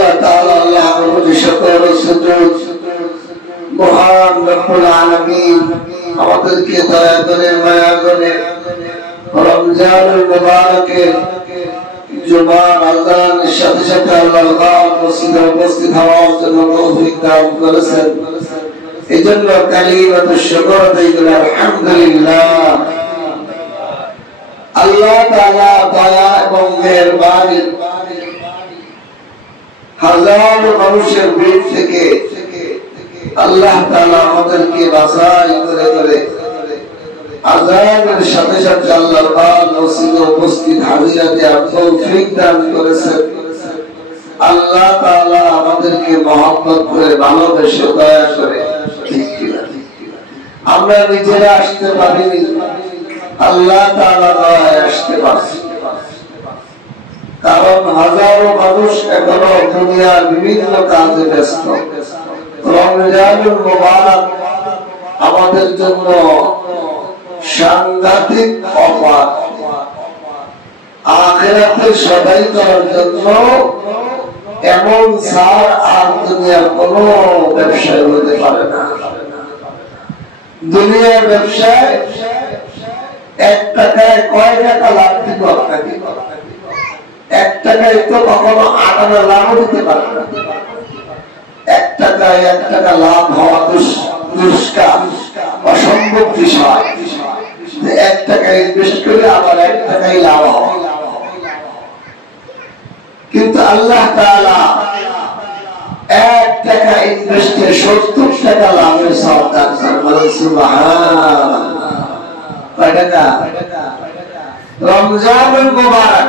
আল্লাহ তাআলা আল্লাহর প্রতি শুকর ও সুজুদ। মহান রব্বুল আলামিন আমাদেরকে দয়া করে মায়া করে রমজানুল মুবারকে জুমার আযানের সাথে সাথে আল্লাহর ঘর মসজিদে উপস্থিত হওয়ার জন্য তৌফিক দান করেছেন। এজন্য কালিমাতুশ শুকর আদায় করি আলহামদুলিল্লাহ। আল্লাহ তাআলা দয়া এবং মেহেরবানি হাজার মানুষের ভিড় থেকে আল্লাহ তাআলা আমাদেরকে বাছাই করে করে আযানের সাথে সাথে আল্লাহর ঘর মসজিদে উপস্থিত হাজিরা দেওয়ার তৌফিক দান করেছেন। আল্লাহ তাআলা আমাদেরকে মহব্বত করে ভালোবেসে দয়া করে আমরা নিজেরা আসতে পারিনি, আল্লাহ তাআলা দয়ায় আসতে পারছি। কারণ হাজারো মানুষ এখনো দুনিয়ার বিভিন্ন কাজে ব্যস্ত। রমজানুল মুবারক আমাদের জন্য সাংঘাতিক অফার। আখিরাতে সদাই করার জন্য এমন ছাড় আর দুনিয়ার কোন ব্যবসায় হতে পারে না। দুনিয়ার ব্যবসায় 1 টাকায় কয় টাকা লাভ দিতে আপনাকে? 1 টাকায় তো কখনো 8 আনা লাভও দিতে পারে না। 1 টাকায় 1 টাকা লাভ হওয়া দুষ্কার, অসম্ভব বিষয়। 1 টাকা ইনভেস্ট করে আবার 1 টাকাই লাভ হয়। কিন্তু আল্লাহ তাআলা 1 টাকা ইনভেস্টে 70 টাকা লাভের সওয়াব দান করেন। সুবহানাল্লাহ। কয় টাকা? রমজানুল মুবারক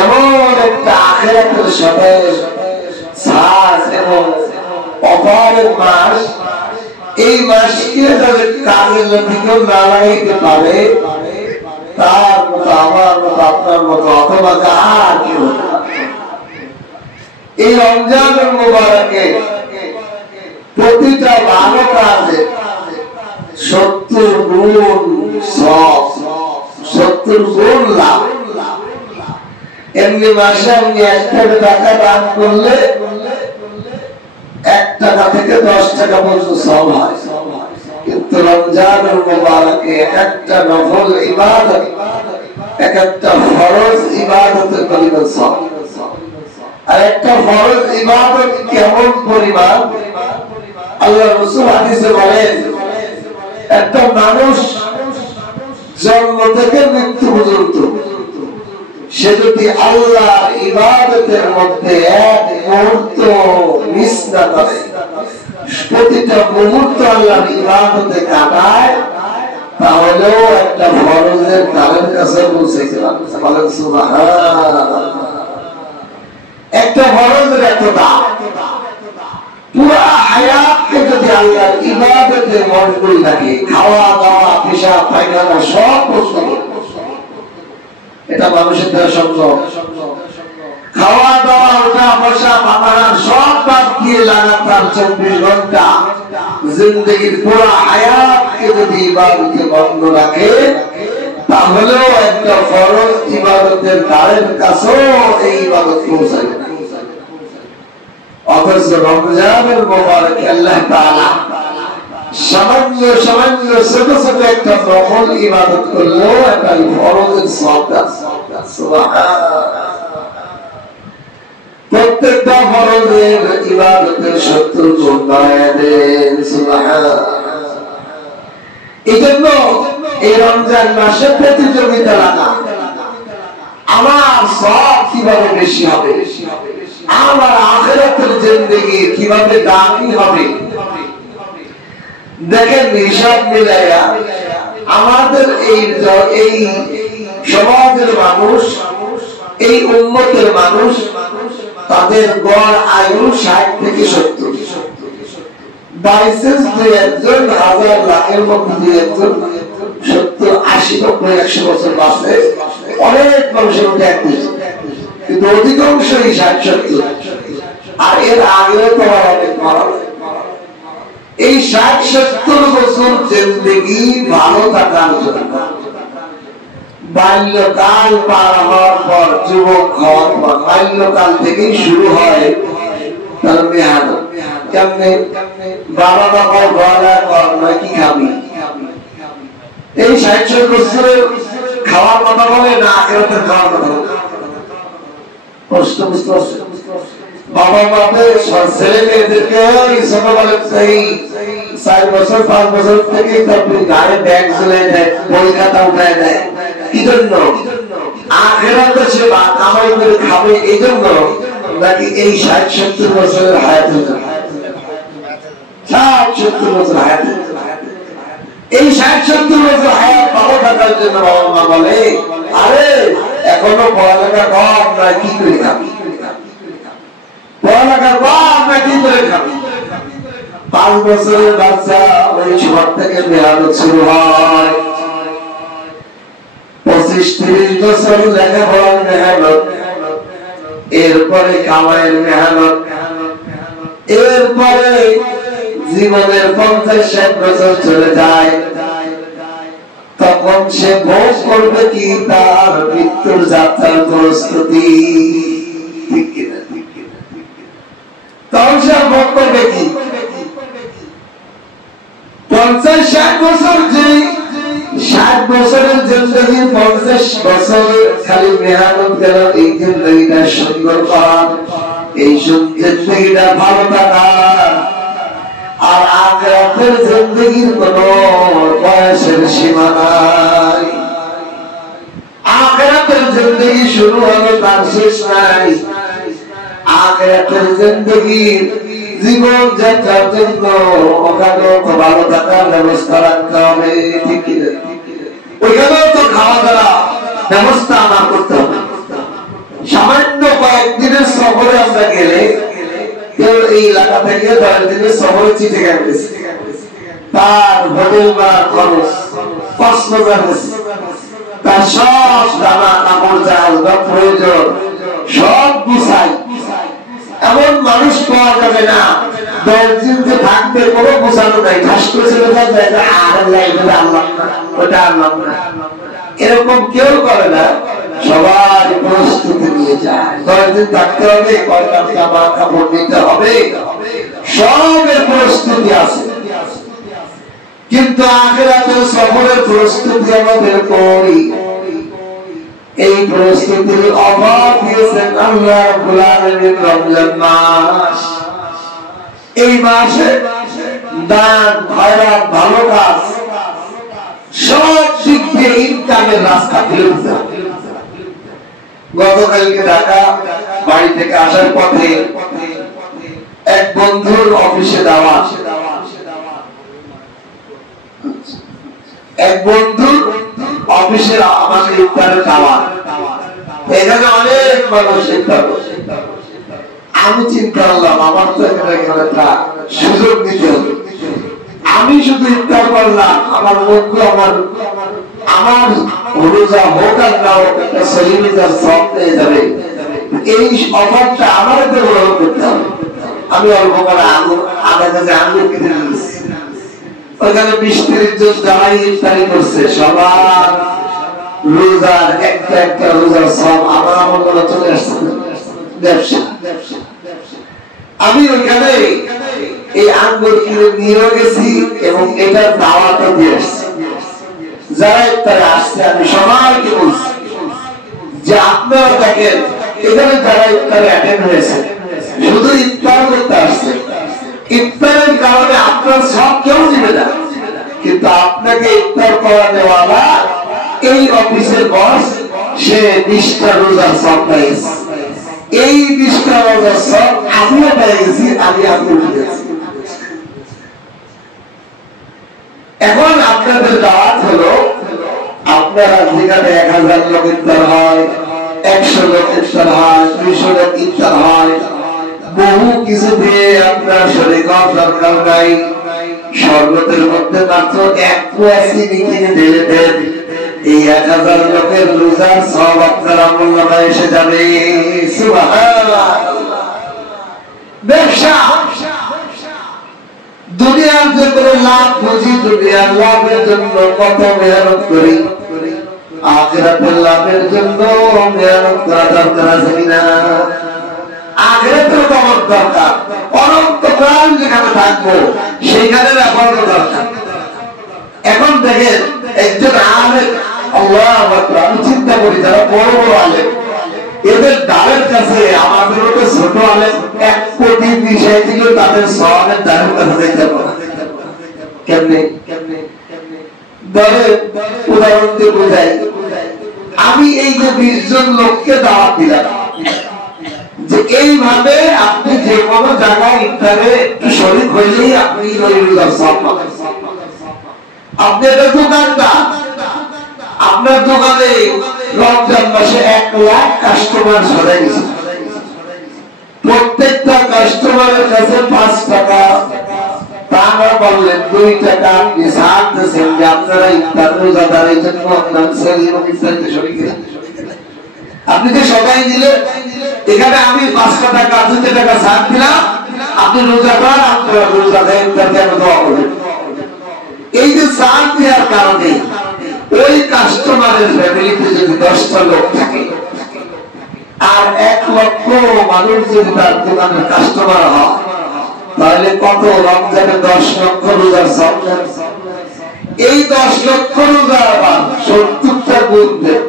এমন একটা আখিরাতের সাথে সাজ এবং অফারের মাস। এই মাসকে যাদের কাজের দিকেও না লাগাইতে পারে তার মতো আমার মতো আপনার মতো অথবা আর কেউ। এই রমজানুল মুবারকে প্রতিটা ভালো কাজে 70 গুণ সওয়াব, 70 গুণ লাভ। এমনি মাসে আপনি 1 টাকা দান করলে 1 টাকা থেকে 10 টাকা পর্যন্ত সওয়াব হয়। কিন্তু রমজানুল মুবারকে একটা নফল ইবাদত, একটা ফরজ ইবাদতের পরিমাণ সওয়াব। আর একটা ফরজ ইবাদত কেমন পরিমাণ? আল্লাহ রাসূল হাদিসে বলেন, একটা মানুষ জন্ম থেকে মৃত্যু পর্যন্ত সে যদি আল্লাহর ইবাদতের মধ্যে 1 মুহূর্ত মিস না করে, প্রতিটা মুহূর্ত আল্লাহর ইবাদতে কাটায়, তাহলেও একটা ফরজের দ্বারের কাছে পৌঁছে গেলাম। বলেন সুবহানাল্লাহ। একটা ফরজের এত দাম। পুরা হায়াতকে যদি আল্লাহর ইবাদতে মশগুল থাকে, খাওয়া দাওয়া পেশাব পায়খানা সব প্রশ্ন, এটা মানুষের দ্বারা সম্ভব? খাওয়া দাওয়া ওঠা বসা মাথা সব বাদ দিয়ে লাগাতার 24 ঘন্টা জিন্দগির পুরা হায়াতকে যদি ইবাদতে বন্ধ রাখে, তাহলেও একটা ফরজ ইবাদতের দ্বারের কাছেও এই ইবাদত পৌঁছাবে। অথচ রমজানুল মুবারক আল্লাহ তাআলা সামান্য সামান্য ছোট ছোট একটা নফল ইবাদত করলেও একটা ফরজের সওয়াব দান। সুবহানাল্লাহ। প্রত্যেকটা ফরজের ইবাদতের 70 গুণ বাড়ায় দেন। সুবহানাল্লাহ। এজন্য এই রমজান মাসে প্রতিযোগিতা লাগা, আমার সওয়াব কিভাবে বেশি হবে, আমার আখিরাতের জিন্দেগি কিভাবে দামি হবে। দেখেন হিসাব মিলাইয়া আমাদের এই সমাজের মানুষ, এই উম্মতের মানুষ, তাদের গড় আয়ু 60 থেকে 70। বাইসেন্স 2-1 হাজার লাখের মধ্যে 2-1 70, 80, 90, 100 বছর বাঁচে। অনেক মানুষের মধ্যে একত্রিশ, কিন্তু অধিকাংশই 60-70। আর এর আগেও তোমার অনেক মারা। এই 60-70 বছর জিন্দেগি ভালো থাকার জন্য বাল্যকাল পার হওয়ার পর যুবক হওয়ার পর বাল্যকাল থেকেই শুরু হয় তার মেহনত। কেমনে? বাবা বাবা বলা কর নয় কি খাবি, এই ৬০ বছরের খাওয়ার কথা বলে না আখিরাতের খাওয়ার কথা বলে? প্রশ্ন বুঝতে পারছে? বাবা মাপে ছেলে মেয়েদেরকে ছোটবেলা থেকে ৪ বছর ৫ বছর থেকে গাড়ি ব্যাগ চলে দেয়, বই খাতা উঠায় দেয়। কি জন্য? আখিরাতে সে কামাই করে খাবে এই জন্য, নাকি এই ৬০-৭০ বছরের হায়াতের জন্য? ৬০-৭০ বছর হায়াতের জন্য। এই ৬০-৭০ বছর হায়াত ভালো থাকার জন্য বাবা মা বলে, আরে এখনো পড়ালেখা কম নয়, কি করে খাবি? পড়ালেখা কম না কি করে খাবি? ৫ বছরের বাচ্চা ওই সময় থেকে মেহনত শুরু হয়। ২৫-৩০ বছর লেখাপড়ার মেহনত, এরপরে কামাইয়ের মেহনত, এরপরে জীবনের ৫০-৬০ বছর চলে যায়। তখন সে ভোগ করবে কি তার মৃত্যুর যাত্রার প্রস্তুতি। তখন সে ভোগ করবে কি? ৫০-৬০ বছর যে ৬০ বছরের জিন্দগি ৫০ বছর খালি মেহনত গেল এই জিন্দগিটা সুন্দর করার, এই জিন্দগিটা ভালো থাকার। আর আখিরাতের জিন্দগির কোন বয়সের সীমা নাই। আখিরাতের জিন্দগি শুরু হলো, তার শেষ নাই। আখিরাতের জিন্দগির জীবন যাত্রার জন্য ওখানেও তো ভালো থাকার ব্যবস্থা রাখতে হবে, ঠিক কি? ওইখানেও তো খাওয়া দাওয়া ব্যবস্থা আমার করতে হবে। সামান্য কয়েকদিনের সফরে আমরা গেলে, কেউ এই এলাকা থেকে ১০ দিনের সফরে চিঠিগাং গেছে, তার হোটেল বা খরচ ৫,০০০ গেছে, তার সব দানা কাপড় জাহাজ বা প্রয়োজন সব গুছাই। এমন মানুষ পাওয়া যাবে না ১০ দিন যে থাকবে কোনো গোছানো নাই, ঠাস করে চলে যাবে, আনলাম না, ওটা আনলাম না, এরকম কেউ করে না। সবাই প্রস্তুতি নিয়ে যায়, ১০ দিন থাকতে হবে, কয়টা জামা কাপড় নিতে হবে, সবের প্রস্তুতি আছে। কিন্তু আখিরাতের সফরের প্রস্তুতি আমাদের করি, এই প্রস্তুতির অভাব দিয়েছেন আল্লাহ রাব্বুল আলামিন রমজান মাস। এই মাসে দান, খয়রাত, ভালো কাজ সব দিক দিয়ে ইনকামের রাস্তা খুলে দিতে। গতকালকে ঢাকা বাড়ি থেকে আসার পথে এক বন্ধুর অফিসে দাওয়াত, এক বন্ধুর অফিসে আমাকে ইফতারের দাওয়াত, এখানে অনেক মানুষ ইফতার করছে। আমি চিন্তা করলাম আমার তো এখানে একটা সুযোগ দিতে হবে। আমি শুধু ইফতার করলাম, আমার বন্ধু আমার রোজা হোক আর না হোক একটা সেলিব্রিটির সব পেয়ে যাবে, এই অফারটা আমার গ্রহণ করতে হবে। আমি অল্প করে আমার কাছে আঙুর কিনে নিয়েছি, ওইখানে ২০-৩০ জন যারাই ইফতারি করছে সবার রোজার একটা একটা রোজার সব আমার করে চলে আসছে ব্যবসা। আমি ওইখানে এই আঙ্গুর কিনে নিয়ে গেছি এবং এটা দাওয়াতও দিয়ে আসছি। যারা ইফতারে আসছে আমি সবাইকে বলছি যে আপনারা দেখেন এখানে যারা ইফতারে অ্যাটেন্ড হয়েছে শুধু ইফতার করতে আসছে, ইফতারের কারণে আপনার সব কেউ দিবে না, কিন্তু আপনাকে ইফতার করানোওয়ালা এই অফিসের বস, সে ২০টা রোজার সব পেয়েছে। এই ২০টা রোজার সব আমিও পেয়ে গেছি, আমি উঠেছি। এখন আপনাদের দাওয়াত হলো, আপনারা যেখানে ১,০০০ লোক ইফতার হয়, ১০০ লোক ইফতার হয়, ২০০ লোক ইফতার হয়, বহু কিছু দিয়ে আপনার শরীর দরকার নাই। শরবতের মধ্যে মাত্র ১ পোয়া চিনি কিনে ঢেলে দেন, এই ১,০০০ লোকের রোজার সব আপনার আমলনামায় এসে যাবে। সুবহানাল্লাহ। ব্যবসা দুনিয়ার যে কোনো লাভ বুঝি, দুনিয়ার লাভের জন্য কত মেহনত করি, আখিরাতের লাভের জন্য মেহনত করা দরকার আছে কিনা? আখিরাতের কবর দরকার, অনন্তকাল যেখানে থাকবো সেখানে রাখার দরকার। এখন দেখেন একজন আলেম, আল্লাহু আকবার, আমি চিন্তা করি যারা বড় বড় আলেম, এদের দ্বারের কাছে আমাদের মতো ছোট আলেম 1 কোটি বিষয় দিল তাদের সওয়াবের দ্বারের কাছে যাইতে পারে কেমনে? উদাহরণ দিয়ে বোঝাই, আমি এই যে 20 জন লোককে দাওয়াত দিলাম যে এইভাবে আপনি যে কোনো জায়গায় ইফতারে একটু শরীক হইলেই আপনি সওয়াব পাবেন। আপনি একটা দোকানদার, আপনার দোকানে রমজান মাসে 1 লাখ কাস্টমার ধরে গেছে, প্রত্যেকটা কাস্টমারের কাছে 5 টাকা, তারা বললেন 2 টাকা আপনি ছাড় দিয়েছেন যে আপনারা ইফতার রোজাদারের জন্য আপনার ছেলে এবং ইফতারিতে শরীক হয়েছেন। আপনি যে সবাই দিলে, এখানে আমি 5 টাকা 2 টাকা ছাড় দিলাম, আপনি রোজাদার, আপনারা রোজাদার ইফতার কেন দেওয়া করবেন? এই যে ছাড় দেওয়ার কারণে ওই কাস্টমারের ফ্যামিলিতে যদি 10টা লোক থাকে আর 1 লক্ষ মানুষ যদি তার দোকানের কাস্টমার হয়, তাহলে কত? রমজানে 10 লক্ষ রোজার সওয়াব। এই 10 লক্ষ রোজা আবার 70টা গুণ দেব,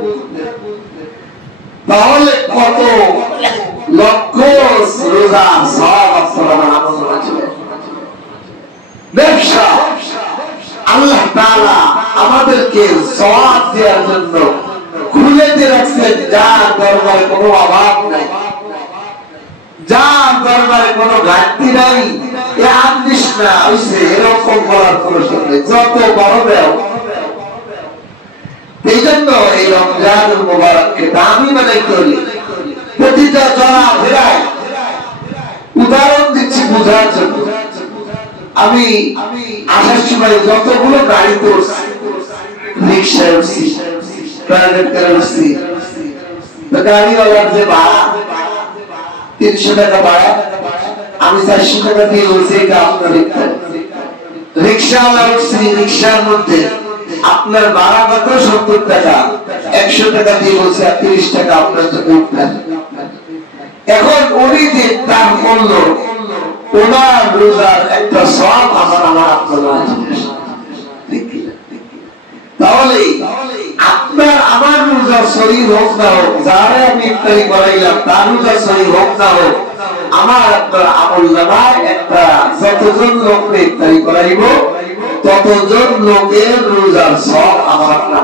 তাহলে কত লক্ষ রোজার সওয়াব আপনারা আমল আছে। ব্যবসা আল্লাহ তাআলা আমাদেরকে সওয়াব দেওয়ার জন্য খুলে দিয়ে রাখছেন, যার দরবারে কোনো অভাব নাই, যার দরবারে কোনো ঘাটতি নাই। এরকম করার প্রশ্ন নেই, যত বড় দেও। এই জন্য এই রমজানুল মুবারককে দামি বানাইতে হলে প্রতিটা চলাফেরায়, উদাহরণ দিচ্ছি বোঝার জন্য, আমি আসার সময় যতগুলো গাড়ি করছি, রিক্সায় উঠছি, প্রাইভেট কারে উঠছি, গাড়িওয়ালার যে ভাড়া 300 টাকা ভাড়া, আমি 400 টাকা দিয়ে বলছি এটা আপনার রিক্সাওয়ালা উঠছি, রিক্সার মধ্যে আপনার ভাড়া কত? 70 টাকা, 100 টাকা দিয়ে বলছি 30 টাকা আপনার জন্য উঠবেন। এখন উনি যে দাম করলো, ওনার রোজার একটা সওয়াব আমার আপনার আছে। তাহলে আপনার আমার রোজা শরীর হোক না হোক, যারা আমি ইফতারি করাইলাম তার রোজা শরীর হোক না হোক, আমার আপনার আমল নামায় একটা যতজন লোককে ইফতারি করাইব ততজন লোকের রোজার সওয়াব আমার আপনার।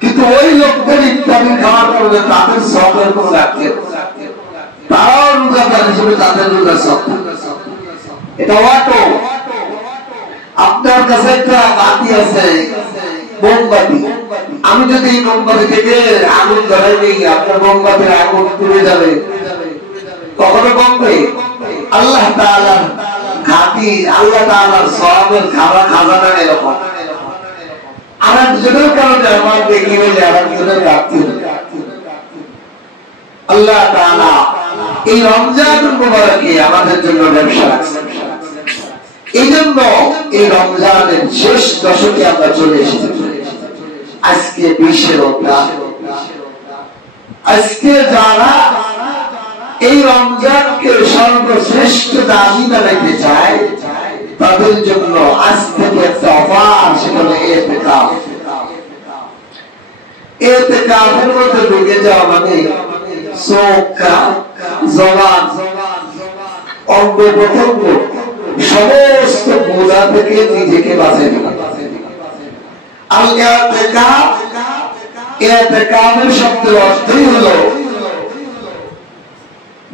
কিন্তু ওই লোকদের ইফতারি খাওয়ার কারণে তাদের সওয়াবের কোনো রাখতে, তারাও রোজাদার হিসেবে তাদের রোজার সওয়াব। এটা ওয়াটো, আপনার কাছে একটা বাতি আছে, মোমবাতি, আমি যদি এই মোমবাতি থেকে আগুন জ্বালাই দিই, আপনার মোমবাতির আগুন পুড়ে যাবে, কখনো কমবে? আল্লাহ তাআলার ঘাটি, আল্লাহ তাআলার সওয়াবের খাজানা এরকম। আর একজনের কারণে আমার দেখি হয়ে যায়, আর একজনের ঘাটতি। আল্লাহ তাআলা এই রমজানুল মুবারকে আমাদের জন্য ব্যবসা রাখছেন। এই জন্য এই রমজানের শেষ দশকে আমরা চলে এসেছি। আজকে 20 রমজান, আজকে যারা এই রমজানকে সর্বশ্রেষ্ঠ দামি বানাইতে চায়, তাদের জন্য আজ থেকে একটা অফার, সেটা হলো ইতিকাফ। ইতিকাফের মধ্যে ঢুকে যাওয়া মানে চোখ, কান, জবান, অঙ্গ প্রত্যঙ্গ সমস্ত বোঝা থেকে নিজেকে বাঁচিয়ে নেওয়া। আর ইতিকাফের শব্দের অর্থই হলো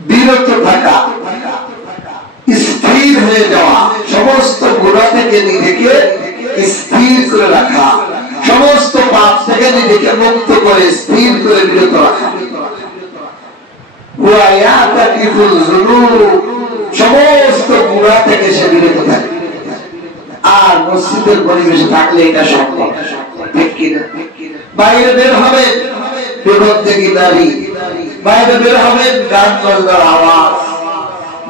বিরত থাকা, স্থির হয়ে যাওয়া, সমস্ত গুনাহ থেকে নিজেকে স্থির করে রাখা, সমস্ত পাপ থেকে নিজেকে মুক্ত করে স্থির করে বিরত রাখা। সমস্ত গুনাহ থেকে সে বিরত থাকে। আর মসজিদের পরিবেশে থাকলে এটা সম্ভব, ঠিক কিনা? বাইরে বের হবে বিপজ্জনক নারী, বাইরে বের হবে গান বাজনার আওয়াজ,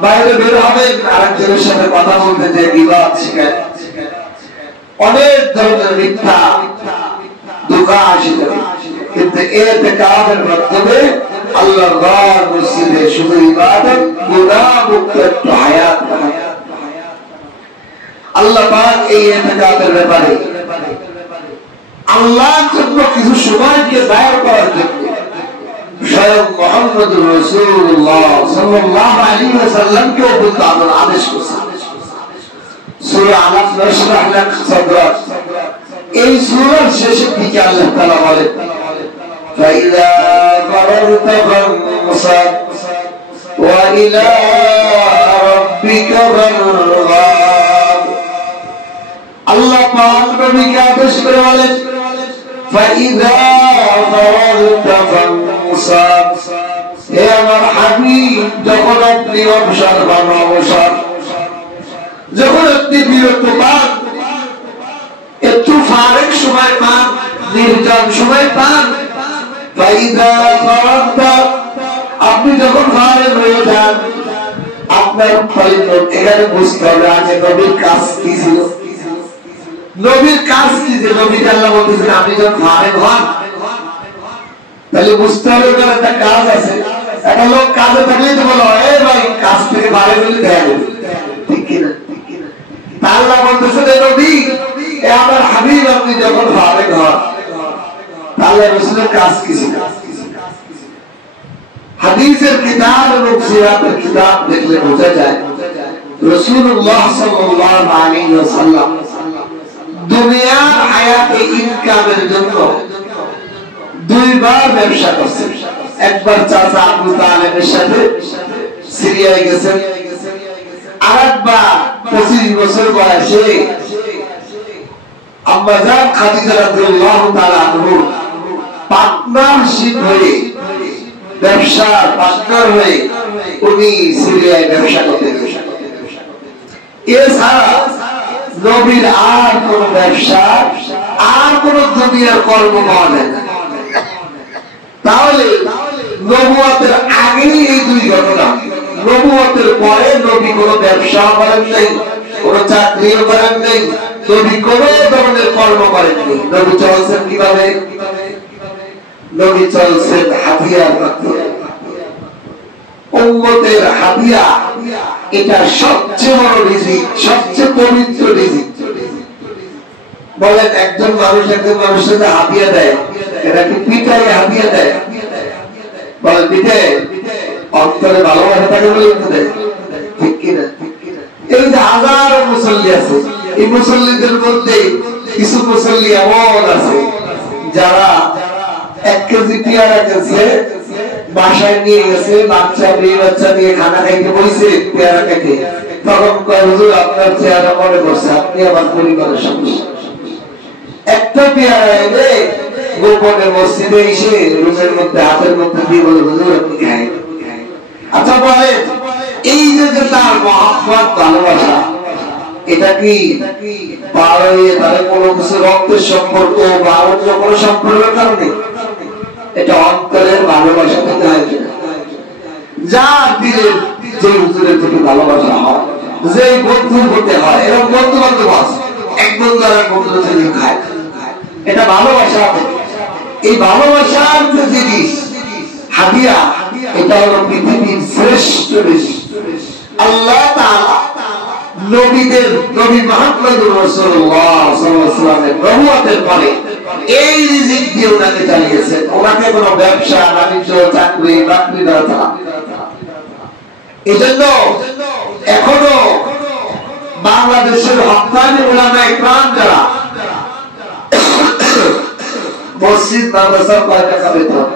বাইরে বের হবে আরেকজনের সাথে কথা বলতে যে বিবাদ শিখায়, অনেক ধরনের মিথ্যা দুঃখ আসে যাবে, কিন্তু ইতিকাফের মাধ্যমে আল্লাহর ঘর মসজিদে শুধু ইবাদত, গুনাহ মুক্ত একটা হায়াত পায়। আল্লাহ পাক এই ইতিকাফের ব্যাপারে আল্লাহর জন্য কিছু সময়কে দায়ের করার জন্য স্বয়ং মুহাম্মদুর রাসূলুল্লাহ সাল্লাল্লাহু আলাইহি ওয়াসাল্লামকে বলতে আদেশ করেছেন। সূরা আলাম নাশরাহ লাক সাদরাক, এই সূরার শেষের দিকে আল্লাহ তাআলা বলেন ফাইযা ফারাগতা ফানসাব ওয়া ইলা রাব্বিকা ফারগাব। আল্লাহ পাক নবীকে আদেশ করে বলেন ফাইযা ফারাগতা ফানসাব, হে আমার হাবিব যখন আপনি অবসর পান, অবসর যখন আপনি বিরত পান, একটু ফারেক সময় পান, নির্জন সময় পান, ফাইদা ফারাগতা, আপনি যখন ফারেক হয়ে যান, আপনার ফলিত এখানে বুঝতে হবে আগে নবীর কাজ কি ছিল। নবীর কাজ কি যে নবী আল্লাহ বলতেছেন আপনি যখন ফারেক হন, তাহলে বুঝতে হবে ওখানে একটা কাজ আছে। একটা লোক কাজে থাকলেই তো বলো এ ভাই কাজ থেকে ফারেক হলে দেখা যাবে, ঠিক কিনা? আল্লাহ বলতেছেন নবী এ আমার হাবিব আপনি যখন ফারেক হন, তাহলে রাসূলের কাজ কি ছিল? হাদিসের কিতাব এবং সিরাতের কিতাব দেখলে বোঝা যায় রাসূলুল্লাহ সাল্লাল্লাহু আলাইহি ওয়াসাল্লাম দুনিয়ার হায়াতে ইনকামের জন্য দুইবার ব্যবসা করছেন। একবার চাচা আবু তালেবের সাথে সিরিয়ায় গেছেন, আরেকবার 25 বছর বয়সে আম্মা জান খাদিজা রাদিয়াল্লাহু তাআলা আনহা পার্টনারশিপ হয়ে ব্যবসার পার্টনার হয়ে উনি সিরিয়ায় ব্যবসা করতে গেছেন। এছাড়া নবীর আর কোন ব্যবসা, আর কোন দুনিয়ার কর্ম পাওয়া যায় না। তাহলে নবুয়তের আগে এই দুই ঘটনা, নবুয়তের পরে নবী কোন ব্যবসা করেন নাই, কোন চাকরিও করেন নাই, নবী কোন ধরনের কর্ম করেন নাই। নবী চলছেন কিভাবে? নবী চলছেন হাদিয়ার মাধ্যমে। উম্মতের হাদিয়া এটা সবচেয়ে বড় রিজিক, সবচেয়ে পবিত্র রিজিক। বলেন একজন মানুষ একজন মানুষের হাদিয়া দেয়, এটা কি পিঠায় হাদিয়া দেয়? বলেন পিঠে অন্তরে ভালোবাসা থাকে বলে দেয়, ঠিক কিনা? এই যে হাজারো মুসল্লি আছে, এই মুসল্লিদের মধ্যে কিছু মুসল্লি এমন আছে যারা 1 কেজি পেয়ারা খেয়েছে, বাসায় নিয়ে গেছে, বাচ্চা মেয়ে বাচ্চা নিয়ে খানা খাইতে বসে পেয়ারা খেতে, তখন কয় হুজুর আপনার চেহারা মনে করছে আপনি আমার পরিবারের সমস্যা। একটা পেয়ারা এনে গোপনে মসজিদে এসে রুমের মধ্যে হাতের মধ্যে দিয়ে বলে হুজুর আপনি খাই। আচ্ছা বলেন এই যে তার মহব্বত ভালোবাসা, এটা কি পার হয়ে তাদের কোনো কিছু রক্তের সম্পর্ক বা অন্য কোনো সম্পর্কের কারণে? এটা অন্তরের ভালোবাসা থেকে হয়। যার দিলের যে হুজুরের প্রতি ভালোবাসা হয়, যে বন্ধুর হতে হয়, এরকম বন্ধু বান্ধব আছে, এক বন্ধু আর এক বন্ধু খায়, এটা ভালোবাসা। এই ভালোবাসার যে জিনিস হাদিয়া, এটা হলো পৃথিবীর শ্রেষ্ঠ জিনিস। আল্লাহ তাআলা নবীদের নবী মুহাম্মদুর রাসূলুল্লাহ সাল্লাল্লাহু আলাইহি ওয়াসাল্লামের নবুয়তের পরে এই রিজিক দিয়ে ওনাকে চালিয়েছেন। ওনাকে কোনো ব্যবসা বাণিজ্য চাকরি বাকরি দ্বারা চালান। এজন্য এখনো বাংলাদেশের হক্কানি উলামায়ে কেরাম যারা মসজিদ মাদ্রাসার কয় টাকা বেতন,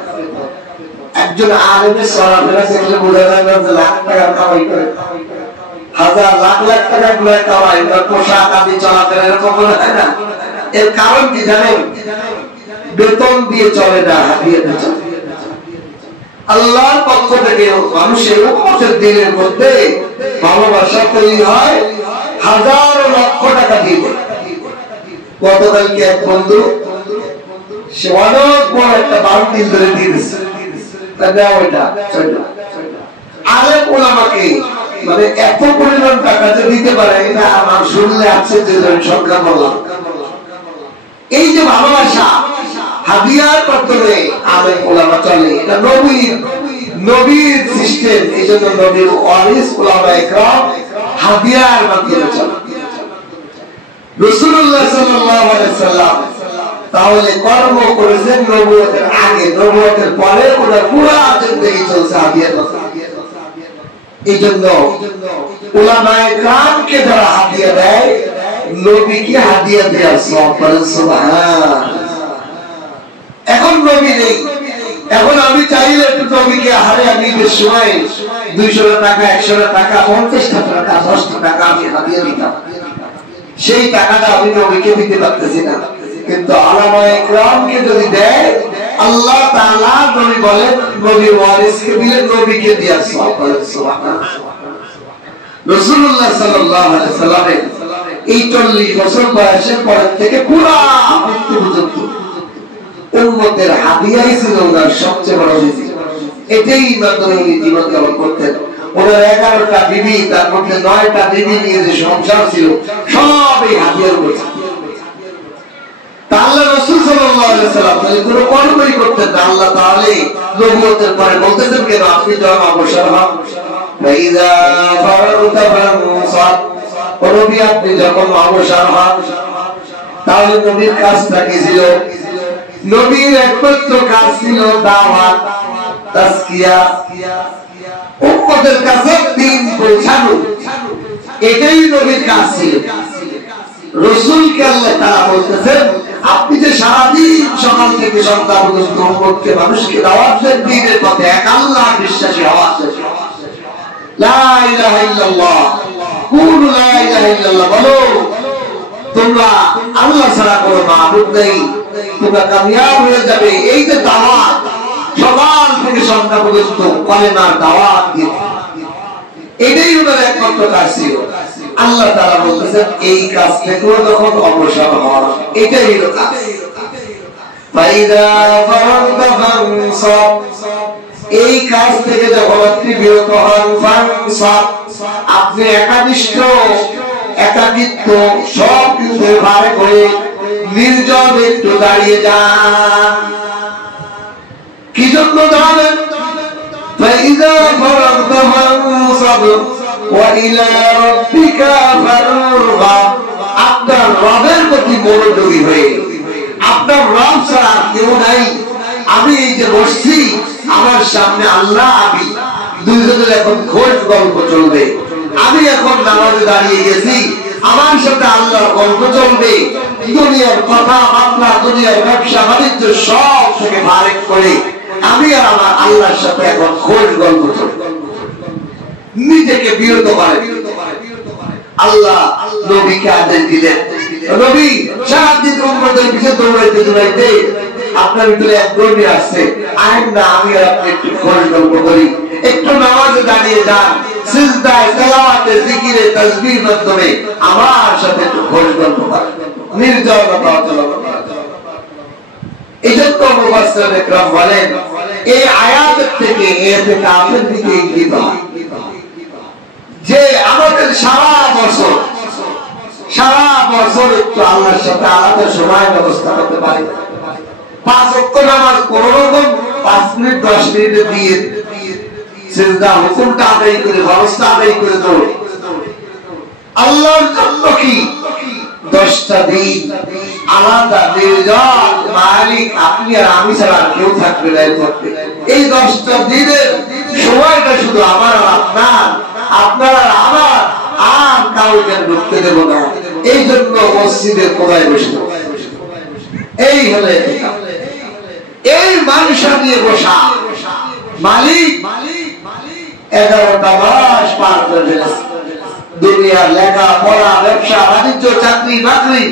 একজন আলেমের চলাফেরা দেখলে বোঝা যায় না যে লাখ টাকা কামাই করে, হাজার লাখ লাখ টাকা গুলো কামাই, পোশাক আদি চলাফেরা এরকম মনে হয় না। এর কারণ কি জানেন? বেতন দিয়ে চলে না, হাদিয়া দিয়ে চলে। আল্লাহর পক্ষ থেকে মানুষের উম্মতের দিলের মধ্যে ভালোবাসা তৈরি হয় হাজারো লক্ষ টাকা দিয়ে। গতকালকে এক বন্ধু সে অনেক বড় একটা বালতিল ধরে দিয়েছে, আলেম ওলামাকে মানে এত পরিমাণ টাকা যে দিতে পারে, এটা আমার শুনলে আছে যে সংখ্যা বললাম। এই যে ভালোবাসা, হাদিয়ার মাধ্যমে আলেম ওলামা চলে, এটা নবীর সিস্টেম। এই জন্য নবীর ওয়ারিস উলামায়ে কেরাম হাদিয়ার মাধ্যমে চলে। রাসূলুল্লাহ সাল্লাল্লাহু আলাইহি সাল্লাম তাহলে কর্ম করেছেন নবুয়তের আগে, নবুয়তের পরে ওনার পুরো জিন্দেগি চলছে হাদিয়ার মাধ্যমে। এই জন্য উলামায়ে কেরামকে যারা হাদিয়া দেয়, নবীকে হাদিয়া দেওয়ার সওয়াব পাবেন। সুবহানাল্লাহ। এখন নবী নেই, এখন আমি চাইলে একটু নবীকে হারে আমি সময় 200 টাকা, 100 টাকা, 50 টাকা, 10 টাকা আমি হাদিয়া দিতাম, সেই টাকাটা আমি নবীকে দিতে পারতেছি না। কিন্তু উলামায়ে কেরামকে যদি দেয়, আল্লাহ তাআলা নবী বলেন নবীর ওয়ারিসকে দিলে নবীকে দেওয়ার সওয়াব পাবেন। সুবহানাল্লাহ। রাসূলুল্লাহ সাল্লাল্লাহু আলাইহি সাল্লামের এই 40 বছর বয়সের পর থেকে পুরো মৃত্যু পর্যন্ত উম্মতের হাদিয়াই ছিল ওনার সবচেয়ে বড় রিজিক। এটাই মাধ্যমে উনি জীবন যাপন করতেন। ওনার 11টা বিবি, তার মধ্যে 9টা বিবি নিয়ে যে সংসার ছিল সব এই হাদিয়ার উপর। আল্লাহ রাসূল সাল্লাল্লাহু আলাইহি সাল্লাম কোনো কর্মই করতেন না। আল্লাহ তাআলা নবুয়তের পরে বলতেছেন কেন, আপনি যখন অবসর হন, ফাইযা ফারাগতা ফানসাব, নবী আপনি যখন অবসর হন, তাহলে নবীর কাজটা কি ছিল? নবীর একমাত্র কাজ ছিল দাওয়াত, তাজকিয়া, উম্মতের কাছে দ্বীন পৌঁছানো। এটাই নবীর কাজ ছিল। রাসূলকে আল্লাহ তাআলা বলতেছেন, আপনি যে সারাদিন সকাল থেকে সন্ধ্যা পর্যন্ত উম্মতকে, মানুষকে দাওয়াত দেন দ্বীনের পথে, এক আল্লাহ বিশ্বাসী হওয়ার জন্য। লা ইলাহা ইল্লাল্লাহ, কুলু লা ইলাহা ইল্লাল্লাহ, বলো তোমরা আল্লাহ ছাড়া কোনো মাবুদ নেই, তোমরা কামিয়াব হয়ে যাবে। এই যে দাওয়াত, সকাল থেকে সন্ধ্যা পর্যন্ত কালেমার দাওয়াত দিতে, এটাই ওনার একমাত্র কাজ ছিল। আল্লাহ তাআলা বলতেছেন এই কাজ থেকেও যখন অবসর হন, এটাই হলো কাজ। ফাইদা ফারাগতা ফানসাব, এই কাজ থেকে যখন আপনি বিরত হন, ফানসাব, আপনি একানিষ্ঠ, একাকিত্ব সব কিছু ব্যবহার করে নির্জন একটু দাঁড়িয়ে যান। কি জন্য দাঁড়াবেন? ফাইদা ফারাগতা ফানসাব ওয়া ইলা রাব্বিকা ফারগাব, আপনার রবের প্রতি মনোযোগী হয়ে, আপনার রব ছাড়া কেউ নাই। আমি এই যে বসছি, আমার সামনে আল্লাহ, আমি দুইজনের এখন খোঁজ গল্প চলবে। আমি এখন নামাজে দাঁড়িয়ে গেছি, আমার সাথে আল্লাহর গল্প চলবে। দুনিয়ার কথা বার্তা, দুনিয়ার ব্যবসা বাণিজ্য সব থেকে ফারেক করে আমি আর আমার আল্লাহর সাথে এখন খোঁজ গল্প চলবে। নিজেকে বিরত করে আল্লাহ নবীকে আদেশ দিলেন, নবী সারাদিন উম্মতের পিছনে দৌড়াইতে দৌড়াইতে আপনার ভিতরে এক গর্বী আসছে, আইন না আমি আর আপনি একটু খোঁজ গল্প করি, একটু নামাজে দাঁড়িয়ে যান, সিজদায়, তেলাওয়াতে, জিকিরে, তাসবিহের মাধ্যমে আমার সাথে একটু খোঁজ গল্প করেন, নির্জনতা অচলা করেন। এই জন্য মুফাসসিরিন ইকরাম বলেন, এই আয়াতের থেকে ইতিকাফের দিকে ইঙ্গিত হয় যে আমাদের সারা বছর একটু আল্লাহর সাথে আলাদা সময় ব্যবস্থা করতে পারি। 5 ওয়াক্ত নামাজ কোন রকম 5 মিনিট 10 মিনিটে দিয়ে সিজদা হুকুমটা আদায় করে, ব্যবস্থা আদায় করে দাও। আল্লাহর জন্য কি 10টা দিন আলাদা নির্জন, মালিক আপনি আর আমি ছাড়া কেউ থাকবে না। এই 10টা দিনের সময়টা শুধু আমার আর আপনার আর আমার, আর কাউকে ঢুকতে দেব না। এই জন্য মসজিদের কোনায় বসে, এই হলে এই মানুষ নিয়ে বসা মালিক 11টা মাস পার করে ফেলেছে। দুনিয়ার লেখা পড়া, ব্যবসা বাণিজ্য, চাকরি বাকরি,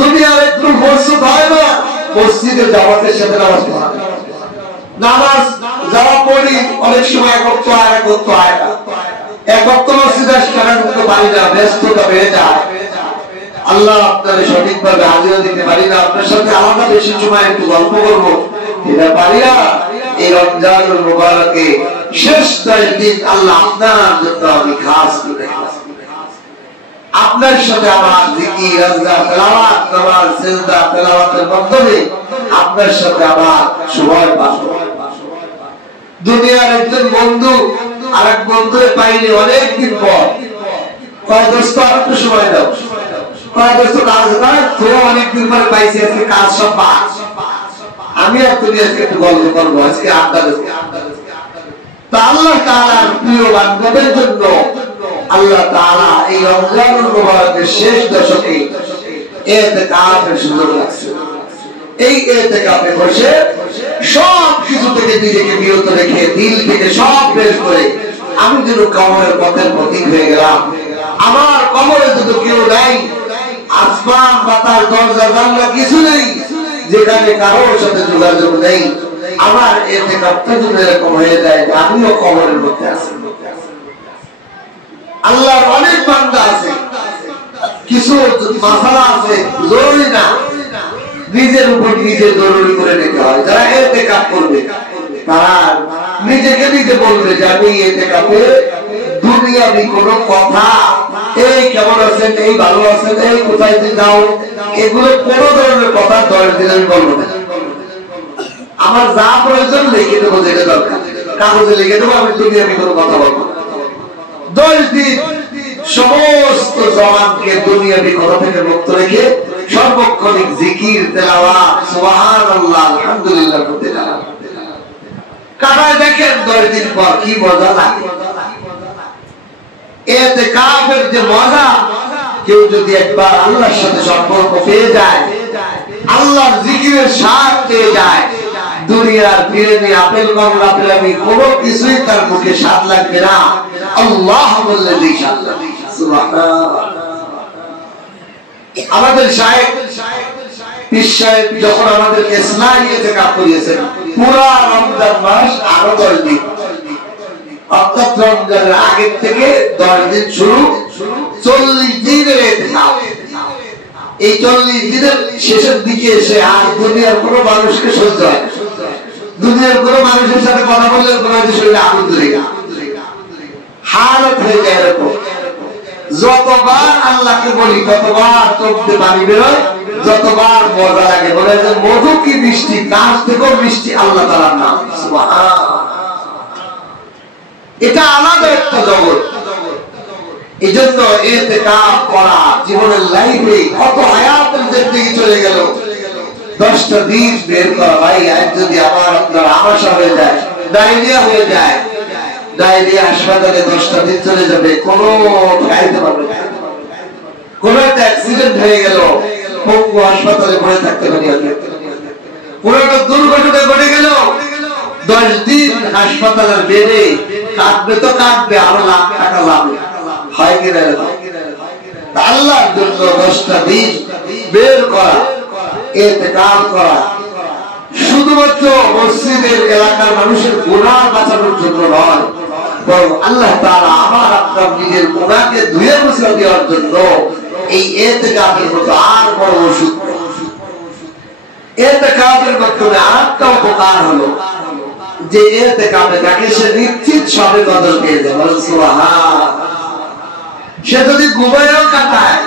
দুনিয়ার একটু ফরসত হয় না, মসজিদে জামাতের সাথে নামাজ পড়া। নামাজ যারা পড়ি অনেক সময় এক ওয়াক্ত হয়, এক ওয়াক্ত হয় না, এক ওয়াক্ত মসজিদে আসতে পারি না, ব্যস্ততা বেড়ে যায়। আল্লাহ আপনাদের সঠিকভাবে হাজিরা দিতে পারি না, আপনার সাথে আলাদা বেশি সময় একটু গল্প করবো এটা পারি না। এই রমজানুল মুবারকে শেষ 10 দিন আল্লাহ আপনার জন্য আমি খাস করে আপনার সাথে আমার জিকির আজকার তেলাওয়াত নামাজ সিজদা তেলাওয়াতের মাধ্যমে আপনার সাথে আমার সময় পাস দুনিয়ার একজন বন্ধু আরেক বন্ধুরে পাইলে অনেকদিন পর কয় দোস্ত আর একটু সময় দাও কয় দোস্ত কাজ নয় তো অনেকদিন পরে পাইছি আজকে কাজ সব বাদ আমি আর তুমি আজকে একটু গল্প করবো আজকে আড্ডা দেবো তা আল্লাহ তাআলার প্রিয় বান্দাদের জন্য আল্লাহ তাআলা এই রমজানুল মুবারকের শেষ দশকে ইতিকাফের সুযোগ রাখছে এই ইতিকাফে বসে সব কিছু থেকে নিজেকে বিরত রেখে দিল থেকে সব বের করে আমি যেন কবরের পথের প্রতীক হয়ে গেলাম আমার কবরে যদি কেউ নাই আসমান পাতাল দরজা জানলা কিছু নেই যেখানে কারোর সাথে যোগাযোগ নেই আমার ইতিকাফটা যদি এরকম হয়ে যায় আমিও কবরের মধ্যে আছি আল্লাহর অনেক বান্দা আছে কিছু মাসালা আছে জরুরি না নিজের উপর নিজে জরুরি করে নিতে হয় যারা ইতিকাফ করবে তারা নিজেকে নিজে বলবে যে আমি ইতিকাফে দুনিয়াবি কোনো কথা এই কেমন আছেন এই ভালো আছেন এই কোথায় যাও এগুলো কোনো ধরনের কথা 10 দিন আমি বলবো না আমার যা প্রয়োজন লিখে দেবো যেটা দরকার কাগজে লিখে দেবো আমি দুনিয়াবি কোনো কথা বলবো 10 দিন সমস্ত জবানকে দুনিয়াবি কথা থেকে মুক্ত রেখে সর্বক্ষণিক জিকির তেলাওয়াত সুবহানাল্লাহ আলহামদুলিল্লাহ করতে লাগলাম কাটায় দেখেন 10 দিন পর কি মজা লাগে ইতিকাফের যে মজা কেউ যদি একবার আল্লাহর সাথে সম্পর্ক পেয়ে যায় আল্লাহর জিকিরের স্বাদ পেয়ে যায় দুনিয়ার বিরিয়ানি আপেল কমলা প্রেমী কোনো কিছুই তার মুখে স্বাদ লাগবে না আল্লাহ বললে ইনশাআল্লাহ সুবহানাল্লাহ আমাদের শায়েখ পীর সাহেব যখন আমাদেরকে ইসলামী ইতিকাফ করিয়েছেন পুরো রমজান মাস আরো 10 দিন অর্থাৎ রমজানের আগে থেকে 10 দিন শুরু 40 দিনের ইতিকাফ এই 40 দিনের শেষের দিকে এসে আর দুনিয়ার কোনো মানুষকে সহ্য হয় দুনিয়ার কোনো মানুষের সাথে কথা বললে কোনো শরীরে আগুন ধরে হালত হয়ে যায় এরকম যতবার আল্লাহকে বলি ততবার চোখ দিয়ে পানি বেরোয় যতবার মজা লাগে বলে যে মধু কি মিষ্টি কাছ থেকেও মিষ্টি আল্লাহ তাআলার নাম সুবহানাল্লাহ এটা আলাদা একটা জগৎ এইজন্য ইতিকাফ করা জীবনের লাইফে কত হায়াতের জিন্দেগি চলে গেল 10টা দিন বের করা ভাই আজ যদি আপনার আমাশা হয়ে যায় ডায়রিয়া হয়ে যায় ডায়রিয়া হাসপাতালে 10টা দিন চলে যাবে কোনো খাইতে পারবে না কোন একটা অ্যাক্সিডেন্ট হয়ে গেল পঙ্গু হাসপাতালে পড়ে থাকতে পারি কোন একটা দুর্ঘটনা ঘটে গেল 10 দিন হাসপাতালের বেডে কাঁদবে তো কাঁদবে আরো লাখ টাকা লাগবে হয় কি না আল্লাহর জন্য 10টা দিন বের করা ইতিকাফ করা শুধুমাত্র মসজিদের এলাকার মানুষের গুনাহ বাঁচানোর জন্য নয় বরং আল্লাহ তাআলা আমার আপনার নিজের গুনাহকে ধুয়ে মুছে দেওয়ার জন্য এই ইতিকাফের মতো আর বড় ওষুধ ইতিকাফের মাধ্যমে আরেকটা উপকার হলো যে ইতিকাফে থাকে সে নিশ্চিত সবে কদর পেয়ে যাবে বলেন সুবহানাল্লাহ সে যদি ঘুমায়ও কাটায়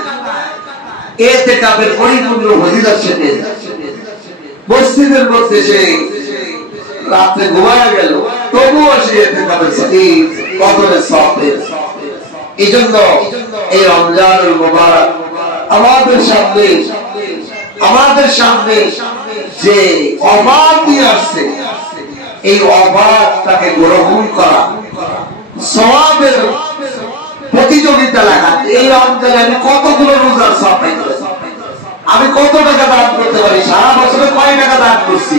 ইতিকাফের পরিপূর্ণ ফজিলত সে পেয়ে যাবে মসজিদের মধ্যে সে রাতে ঘুমায় গেল তবুও সে ইতিকাফের কদরের সওয়াব পেয়ে যাবে এইজন্য এই রমজানুল মুবারক আমাদের সামনে যে অবাধ দিয়ে আসছে এই অবাধটাকে গ্রহণ করা সওয়াবের প্রতিযোগিতা লাগা এই রমজানে আমি কতগুলো রোজার সওয়াব পাইতে পারি আমি কত টাকা দান করতে পারি সারা বছরে কয় টাকা দান করছি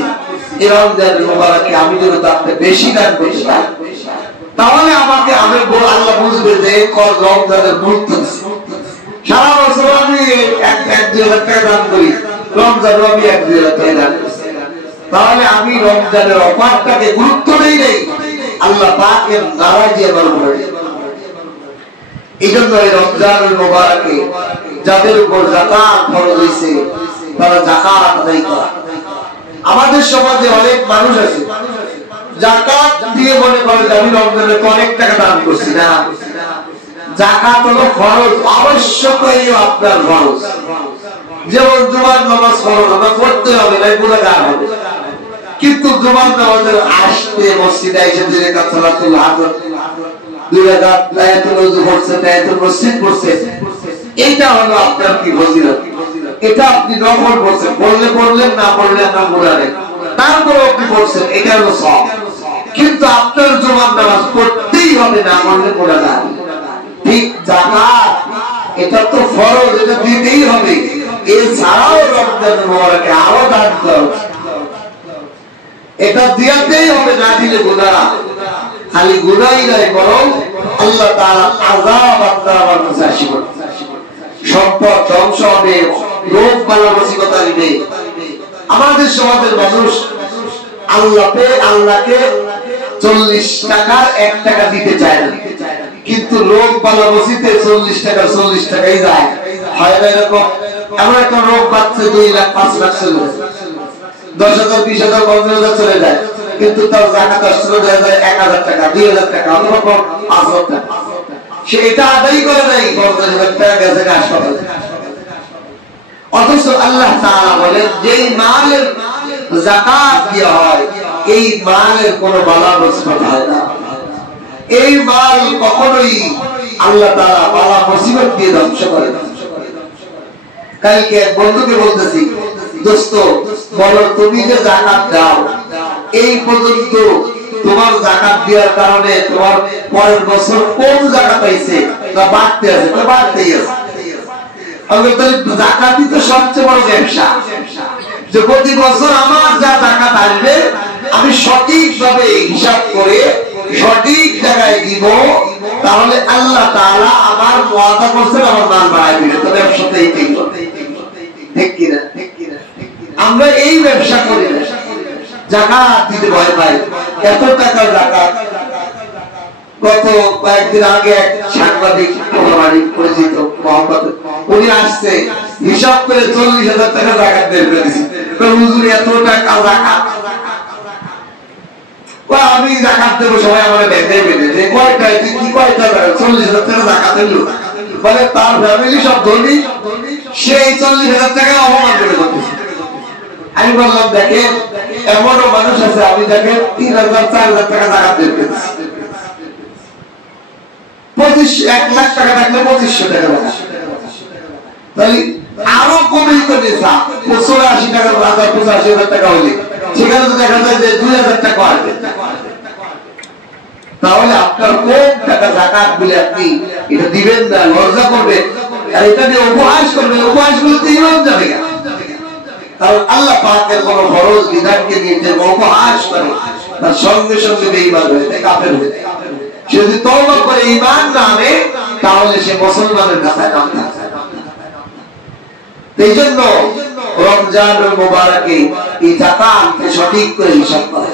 এই রমজানুল মুবারকে আমি যদি তার বেশি দান করতে পারি তাহলে আমাকে আল্লাহ বুঝবে যে রমজানের গুরুত্ব সারা বছর আমি 1-2 টাকা দান করি রমজান আমি 1-2 টাকা দান করি তাহলে আমি রমজানের অফারটাকে গুরুত্ব দেই নাই আল্লাহ পাকের নারাজি আমার উপরে এইজন্য এই রমজানুল মুবারকে যাদের উপর যাকাত ফরজ হয়েছে তারা যাকাত আদায় করে আমাদের সমাজে অনেক মানুষ আছে যাকাত দিয়ে মনে করে আমি রমজানে অনেক টাকা দান করছি না যাকাত হলো ফরজ, অবশ্যই আপনার ফরজ। যেমন জুমার নামাজ ফরজ, আমরা পড়তে হবে না, গুনাহগার হবে। কিন্তু জুমার নামাজে আসতে মসজিদে এসে 2 রাকাত সালাতুল হাজর, 2 রাকাত তাহিয়াতুল ওযু পড়ছে, তাহিয়াতুল মসজিদ পড়ছে, এটা হলো আপনার কি ফজিলত। এটা আপনি নফল পড়ছেন, পড়লে পড়লেন, না পড়লে আপনার গুনাহ নেই, তারপরে আপনি পড়ছেন, এটা হলো সওয়াব। কিন্তু আপনার জুমার নামাজ পড়তেই হবে, না পড়লে গুনাহ নেই। ঠিক যাকাত এটা তো ফরজ, এটা দিতেই হবে। এছাড়াও রমজান মুবারকে আরো দান করো, এটা দিতেই হবে, না দিলে গুনাহ। খালি গুনাহই নয়, বরং আল্লাহ তাআলা আযাব আপনার কাছে আসবে, সম্পদ ধ্বংস হবে, রোগ বালা মুসিবত আসবে। আমাদের সমাজের মানুষ আল্লাহকে 40 টাকার 1 টাকা দিতে চায় না, কিন্তু রোগ বালা মুসিবতে 40 টাকাই যায়। হয় না এরকম? এমন একটা রোগ বাড়ছে 2 লাখ 5 লাখ চলে যায়, 10,000 20,000 15,000 চলে যায়, কিন্তু তার যাকাত আসলে 1,000 টাকা 2,000 টাকা অথবা 5,000 টাকা, সে এটা আদায় করে নাই, 50,000 টাকা গেছে হাসপাতালে। অথচ আল্লাহ তাআলা বলেন যেই মালের যাকাত দেওয়া হয়, এই মালের কোনো বালা মুসিবত হয় না। এই মাল কখনোই আল্লাহ তাআলা বালা মুসিবত দিয়ে ধ্বংস করে না। কালকে এক বন্ধুকে বলতেছি, দোস্ত বলো, তুমি যে যাকাত দাও, এই পর্যন্ত তোমার যাকাত দেওয়ার কারণে তোমার পরের বছর কোন যাকাত পাইছে না বাড়তে আছে? বাড়তেই আছে। যাকাতই তো সবচেয়ে বড় ব্যবসা, যে প্রতি বছর আমার যা যাকাত আসবে আমি সঠিকভাবে হিসাব করে সঠিক জায়গায় দিব, তাহলে আল্লাহ তাআলা আমার ওয়াদা করছেন আমার মাল বাড়ায় দিবে। তো ব্যবসাতেই ঠিক কিনা? আমরা এই ব্যবসা করি না, যাকাত দিতে ভয় পাই। এত টাকার যাকাত, গত কয়েকদিন আগে এক সাংবাদিক পরিচিত মোহাম্মদ, উনি আসছে হিসাব করে 40,000 টাকা যাকাত বের করে দিয়েছে। হুজুর এত টাকা যাকাত, আমি যাকাত দেবো, সবাই আমার বেঁধে বেঁধে কয়টা কি কয়টা 40,000 টাকা যাকাত দিল, বলে তার ফ্যামিলি সব ধনী, সেই 40,000 টাকা অপমান করে দিচ্ছে। আমি বললাম দেখেন, এমনও মানুষ আছে, আমি দেখেন 3,000 4,000 টাকা যাকাত বের করে দিচ্ছি, 1 লাখ টাকা থাকলে 2,500 টাকা যাকাত, তাহলে আরো কমই তো নেশা 80 টাকা 85,000 টাকা হলে সেখানে তো দেখা যায় যে 2,000 টাকা আসবে। তাহলে আপনার কোন টাকা যাকাত বলে আপনি এটা দিবেন না, লজ্জা করবেন, আর এটা নিয়ে উপহাস করবেন, উপহাস করলে তো ইমান যাবে না। কারণ আল্লাহ পাকের কোন ফরজ বিধানকে নিয়ে যে উপহাস করে, তার সঙ্গে সঙ্গে বেঈমান হয়ে যায়, কাফের হয়ে যায়। সে যদি তওবা করে ঈমান না আনে, তাহলে সে মুসলমানের কাছে নাম থাকে। এইজন্য রমজানুল মুবারকে এই যাকাতকে সঠিক করে হিসাব করা।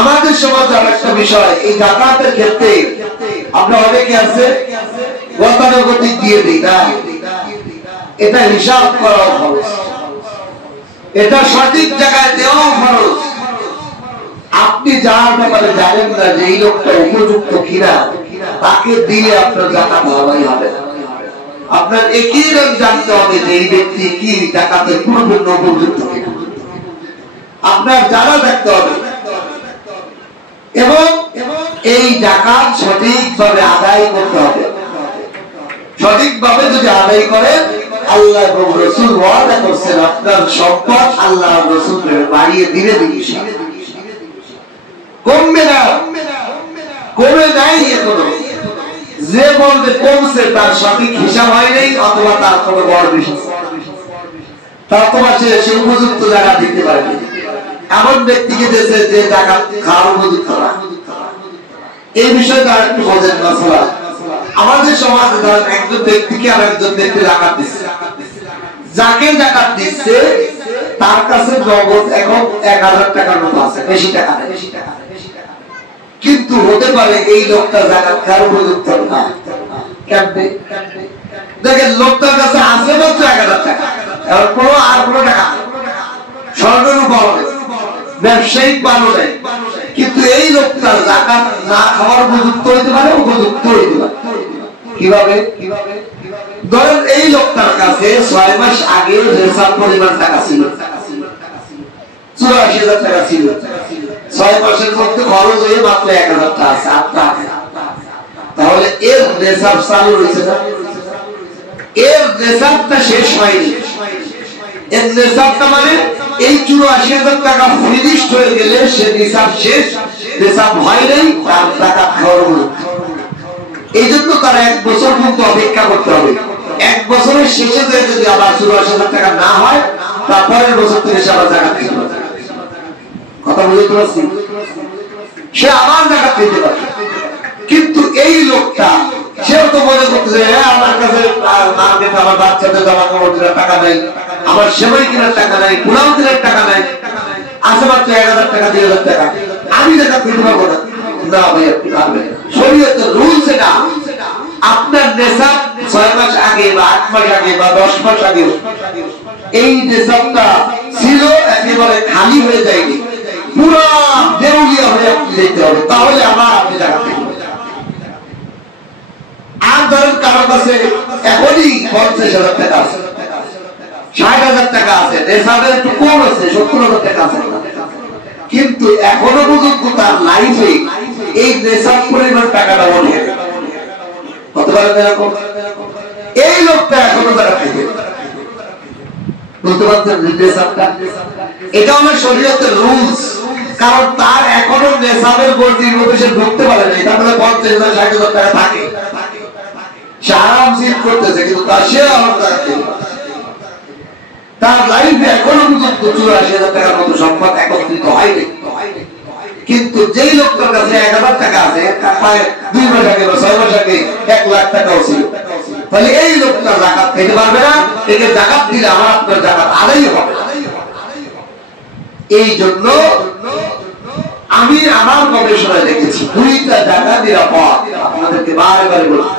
আমাদের সমাজে আরেকটা বিষয়, এই যাকাতের ক্ষেত্রে আমরা অনেকে আছে গতানুগতিক দিয়ে দিই না, এটা হিসাব করা খরচ, এটা সঠিক জায়গায় দেওয়া খরচ। আপনি যার ব্যাপারে জানেন না যে এই লোকটা উপযুক্ত কিনা, তাকে দিয়ে আপনার যাকাত হওয়াই হবে না। আপনার একই রকম জানতে হবে যে এই ব্যক্তি কি যাকাতের পূর্ণ উপযুক্ত কিনা, আপনার জানা থাকতে হবে। এবং এই যাকাত সঠিকভাবে আদায় করতে হবে। সঠিকভাবে যদি আদায় করেন, আল্লাহ এবং রাসূল ওয়াদা করেছেন আপনার সম্পদ আল্লাহ এবং রাসূলের বাড়িয়ে দিলে দিবে, কমবে না, কমে নাই এখনো। যে বলবে কমছে, তার সঠিক হিসাব হয় নাই, অথবা তার কোনো বড় বিষয়, তার তোমার সে উপযুক্ত জায়গা দিতে পারেনি। এমন ব্যক্তিকে দিয়েছে যে টাকা খাওয়ার উপযুক্ত না। এই বিষয়টা একটু বোঝেন মাসলা। আমাদের সমাজে ধরেন একজন ব্যক্তিকে আর একজন ব্যক্তি যাকাত দিচ্ছে, যাকে যাকাত দিচ্ছে তার কাছে নগদ এখন 1,000 টাকার মতো আছে, বেশি টাকা নেই। কিন্তু হতে পারে এই লোকটা যাকাত খাওয়ার উপযুক্ত না। কেমনে দেখেন, লোকটার কাছে আছে মাত্র 1,000 টাকা, আর কোনো টাকা সরকার পাওয়া ব্যবসায়িক পানো নেই, কিন্তু এই লোকটা যাকাত না খাওয়ার উপযুক্ত হইতে পারে, উপযুক্ত হইতে পারে। কিভাবে? ধরেন এই লোকটার কাছে 6 মাস আগে নেশাব পরিমাণ টাকা ছিল 84,000 টাকা ছিল, 6 মাসের মধ্যে খরচ হয়ে মাত্র 1,000 টাকা আছে, 8 টাকা। তাহলে এর নেশাব চালু হয়েছে না? এর নেশাবটা শেষ হয়নি। এর নেশাবটা মানে এই 84,000 টাকা ফিনিশড হয়ে গেলে সে নেশাব শেষ, নেশাব হয় নাই, তার টাকা খরচ। এই জন্য তার 1 বছর পর্যন্ত অপেক্ষা করতে হবে। 1 বছরের শেষে যদি আবার 84,000 টাকা না হয়, তারপরের বছর থেকে সে আবার জাকাত দিতে পারবে। কথা বুঝতে পারছি? সে আবার জাকাত দিতে পারবে। কিন্তু এই লোকটা সেও তো মনে করতেছে আমার কাছে মার্কেটে আমার বাচ্চাদের জামা কাপড় কেনার টাকা নাই, আমার সেমাই কেনার টাকা নাই, পোলাও কেনার টাকা নাই, আছে মাত্র 1,000 টাকা 2,000 টাকা, আমি জাকাত দিতে পারবো না। না ভাই, আপনি পারবেন। শরীয়তের রুলস এটা। আপনার নেশাব 6 মাস আগে বা 8 মাস আগে বা 10 মাস আগে এই নেশাবটা ছিল, একেবারে খালি হয়ে যায়নি, পুরো দেউলিয়া হয়ে আপনি যেতে হবে, তাহলে আবার আপনি জাকাত দিতে পারবেন। আর ধরেন কারো কাছে এখনই 50,000 টাকা আছে, 60,000 টাকা আছে, নেশাবের একটু কম আছে, 70,000 টাকা আছে, কিন্তু এখনো পর্যন্ত তার লাইফে এই নেশাব পরিমাণ টাকাটা ওঠে হতে পারে না। এরকম এই লোকটা এখনো জাকাত দিতে বলতে পারছেন? এটা হলো শরীয়তের রুলস। কারণ তার এখনো নেশাবের গণ্ডির মধ্যে সে ঢুকতে পারে না। এটা হলে 50,000 60,000 টাকা থাকে, সে আরাম সিট করতেছে, কিন্তু তার সে আমার জাকাত দিতে পারে। তার লাইফে এখনো পর্যন্ত 84,000 টাকার মতো সম্পদ একত্রিত হয়নি। কিন্তু যেই লোকটার কাছে 1,000 টাকা আছে, 2 মাস আগে বা 6 মাস আগে 1 লাখ টাকাও ছিল, তাহলে এই লোকটা জাকাত দিতে পারবে না। একে জাকাত দিলে আমার আপনার জাকাত আদায় হবে। এই জন্য আমি আমার গবেষণায় দেখেছি 2টা জায়গা নিরাপদ। আপনাদেরকে বারবার বলছি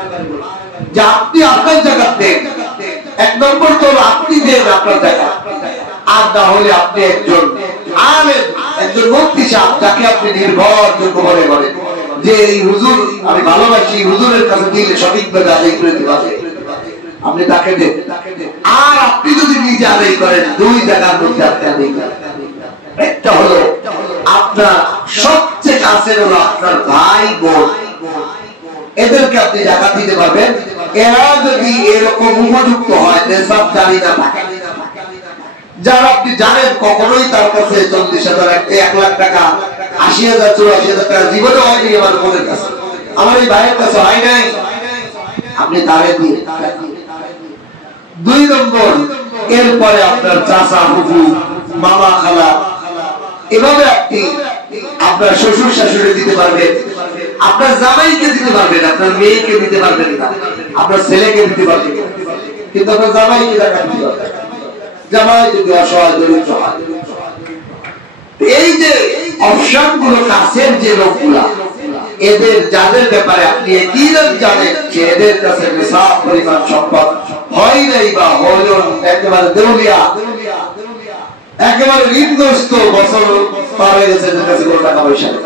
যে আপনি আপনার জাকাত দেন। 1 নম্বর তো আপনি দেন আপনার জাকাত, আর না হলে আপনি একজন আলেম, একজন মুফতি সাহেব, যাকে আপনি নির্ভরযোগ্য মনে করেন যে এই হুজুর আমি ভালোবাসি, হুজুরের কাছে দিলে সঠিকভাবে আদায় করে দিতে পারবে, আপনি তাকে দেন। আর আপনি যদি নিজে আদায় করেন, 2 জায়গার মধ্যে আপনি আদায় করেন। একটা হলো আপনার সবচেয়ে কাছের হলো আপনার ভাই বোন, এদেরকে আপনি জাকাত দিতে পারবেন। এরা যদি এরকম উপযুক্ত হয়, নেশাব জারি না থাকে, যারা আপনি জানেন কখনোই তার কাছে 40,000 1 লাখ টাকা 80,000 84,000 টাকা জীবনে হয়নি, আমার বোনের কাছে, আমার এই ভাইয়ের কাছে হয় নাই, আপনি তারে দিয়ে। 2 নম্বর, এরপরে আপনার চাচা ফুফু মামা খালা, এভাবে আপনি আপনার শ্বশুর শাশুড়ি দিতে পারবেন, আপনার জামাইকে দিতে পারবেন, আপনার মেয়েকে দিতে পারবেন না, আপনার ছেলেকে দিতে পারবেন, কিন্তু আপনার জামাইকে জাকাত দিতে পারবেন। জামাই যদি অসহায় দরিদ্র হয়, এই যে অপশন গুলো কাছের যে লোকগুলা, এদের যাদের ব্যাপারে আপনি একিরাত জানেন যে এদের কাছে নেশাব পরিমাণ সম্পদ হয় নাই বা হলো একেবারে দেউলিয়া, একেবারে ঋণগ্রস্ত, বছর পার হয়ে গেছে, এদের কাছে কোনো টাকা পয়সা নেই,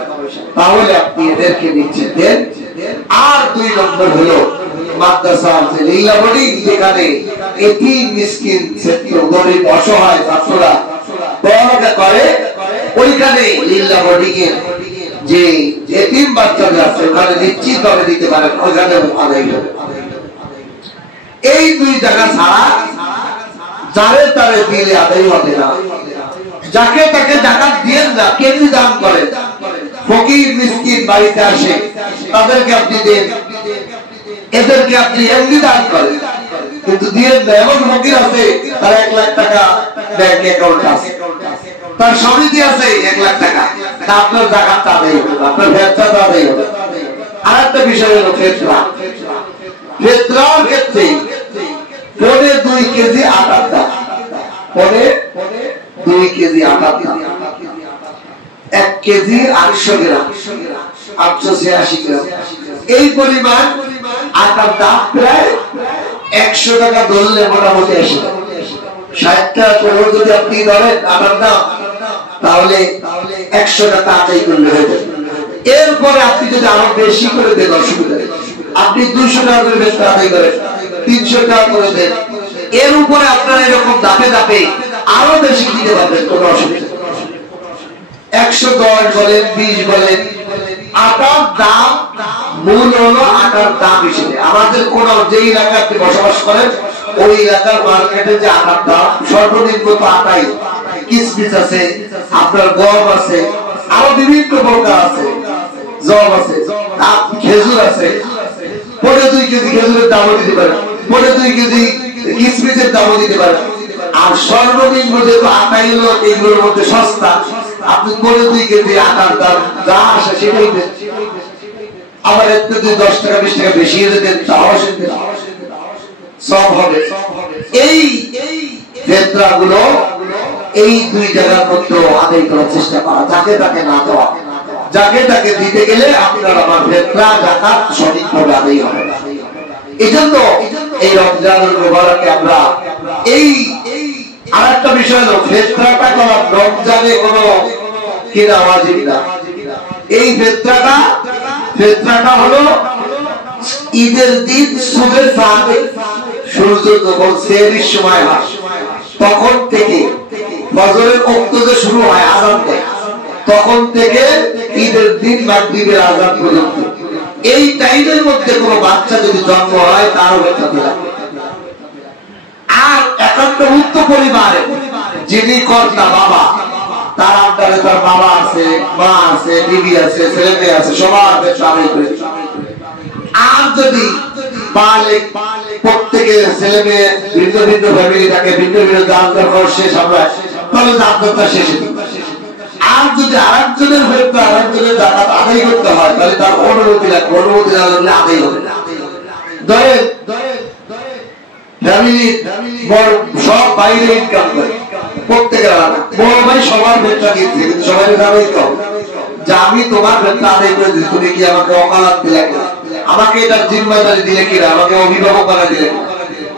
তাহলে আপনি এদেরকে দিচ্ছেন দেন। আর 2 নম্বর হলো মাদ্রাসা, লীলাবড়ি, যেখানে এতিম মিসকিন ছাত্র, গরিব অসহায় ছাত্ররা পড়ালেখা করে, ওইখানে লীলাবড়িকে যে এতিম বাচ্চারা আছে ওখানে নিশ্চিতভাবে দিতে পারেন, ওইখানে আদায় হবে। এই 2 জায়গা ছাড়া যারে তারে দিলে আদায় হবে না। যাকে তাকে জাকাত দিয়েন না, কেমনি দান করেন, ফকির মিসকিন বাড়িতে আসে, তাদেরকে আপনি দেন, এদেরকে আপনি এমনি দান করেন, কিন্তু দিয়েন না। এমন ফকির আছে তার 1 লাখ টাকা ব্যাংক অ্যাকাউন্ট আছে, তার সমিতি আছে 1 লাখ টাকা, আপনার জাকাত আদায় হবে, আপনার ব্যবসা আদায় হবে। আর একটা বিষয় হলো ফেতরা। ফেতরার ক্ষেত্রে 2.5 কেজি আটার দাম, 2 কেজি আটার দাম 1 কেজি 800 গ্রাম, 886 গ্রাম। এই পরিমাণ আটার দাম প্রায় 100 টাকা ধরলে মোটামুটি 60 টাকা করে যদি আপনি ধরেন আটার দাম, তাহলে 100 টাকা আদায় করলে হয়ে যাবে। এরপরে আপনি যদি আরো বেশি করে দেন অসুবিধা নেই, আপনি 200 টাকা করে বেতন আদায় করেন, 300 টাকা করে দেন, এর উপরে আপনারা এরকম দাপে দাপে আরো বেশি দিতে পারবেন, কোনো অসুবিধা নেই। 110 বলেন, 20 বলেন, আটার দাম মূল হলো আটার দাম হিসেবে। আমাদের কোন যে এলাকায় আপনি বসবাস করেন ওই এলাকার মার্কেটে যে আটার দাম সর্বনিম্ন তো আটাই, কিসমিস আছে, আপনার গম আছে, আরো বিভিন্ন প্রকার আছে, জব আছে, খেজুর আছে, 2.5 কেজি খেজুরের দামও দিতে পারেন, 2.5 কেজি কিসমিসের দামও দিতে পারেন। আর সর্বনিম্ন যেহেতু আটাই হলো এগুলোর মধ্যে সস্তা, আপনি 2.5 কেজি আটার দাম যা আসে সেটাই দেন। আবার একটু যদি 10 টাকা 20 টাকা বেশি দেন তাও সব হবে। এই ফেতরাগুলো এই দুই জায়গার মধ্যে আদায় করার চেষ্টা করা, যাকে তাকে না দেওয়া। যাকে তাকে দিতে গেলে আপনার আমার ফেতরা যাকাত সঠিকভাবে আদায় হবে। এজন্য এই রমজানুল মুবারকে আমরা এই আরেকটা বিষয় হলো ফেতরাটা করা রমজানে কোনো কিনা ওয়াজিব না। এই ফেতরাটা হলো ঈদের দিন সুবের সাথে সূর্য যখন সেহরির সময় হয় তখন থেকে ফজরের ওয়াক্ত যে শুরু হয় আযান দেয় তখন থেকে ঈদের দিন মাগরিবের আযান পর্যন্ত এই টাইমের মধ্যে কোনো বাচ্চা যদি জন্ম হয় তারও বেতন দেওয়া। আর একান্ত মুক্ত পরিবারে যিনি কর্তা বাবা, তার আন্ডারে তার বাবা আছে, মা আছে, বিবি আছে, ছেলে মেয়ে আছে, সবার বেতন আদায় করে। আর যদি বালেক প্রত্যেকের ছেলে মেয়ে ভিন্ন ভিন্ন ফ্যামিলি থাকে, ভিন্ন ভিন্ন দান দরকার শেষ আমরা তাহলে দান দরকার শেষে। আর যদি আরেকজনের হয়তো আরেকজনের জাকাত আদায় করতে হয় তাহলে তার অনুমতি লাগবে, অনুমতি না লাগলে আদায় হবে না। ধরেন ফ্যামিলি সব বাইরে ইনকাম করে, প্রত্যেকের আলাদা, বড় ভাই সবার বেতন দিচ্ছে কিন্তু সবাই জানাই তো যে আমি তোমার বেতন আদায় করে দিচ্ছি, তুমি কি আমাকে ওকালাত দিলে, আমাকে এটার জিম্মাদারি দিলে কিনা, আমাকে অভিভাবক বানা দিলে,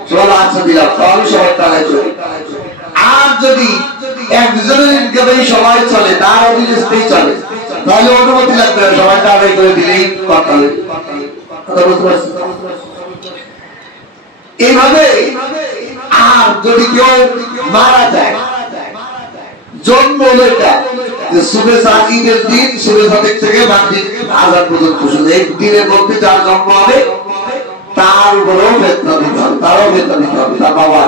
সবাই আচ্ছা দিলাম, তাহলে সবাই তারাই চলে। আর যদি একজনের ইনকামেই সবাই চলে, তার অধীনস্থেই চলে, তাহলে অনুমতি লাগবে না, সবাইটা আদায় করে দিলেই কথা হবে। কথা বুঝতে পারছি? এইভাবে। আর যদি কেউ মারা যায়, জন্ম হলো এটা সুবে ঈদের দিন সুবে সাদেক থেকে মাগরিব আযান পর্যন্ত শুধু এই দিনের মধ্যে যার জন্ম হবে তার উপরেও বেতন দিতে হবে, তারও বেতন দিতে হবে, তার বাবা,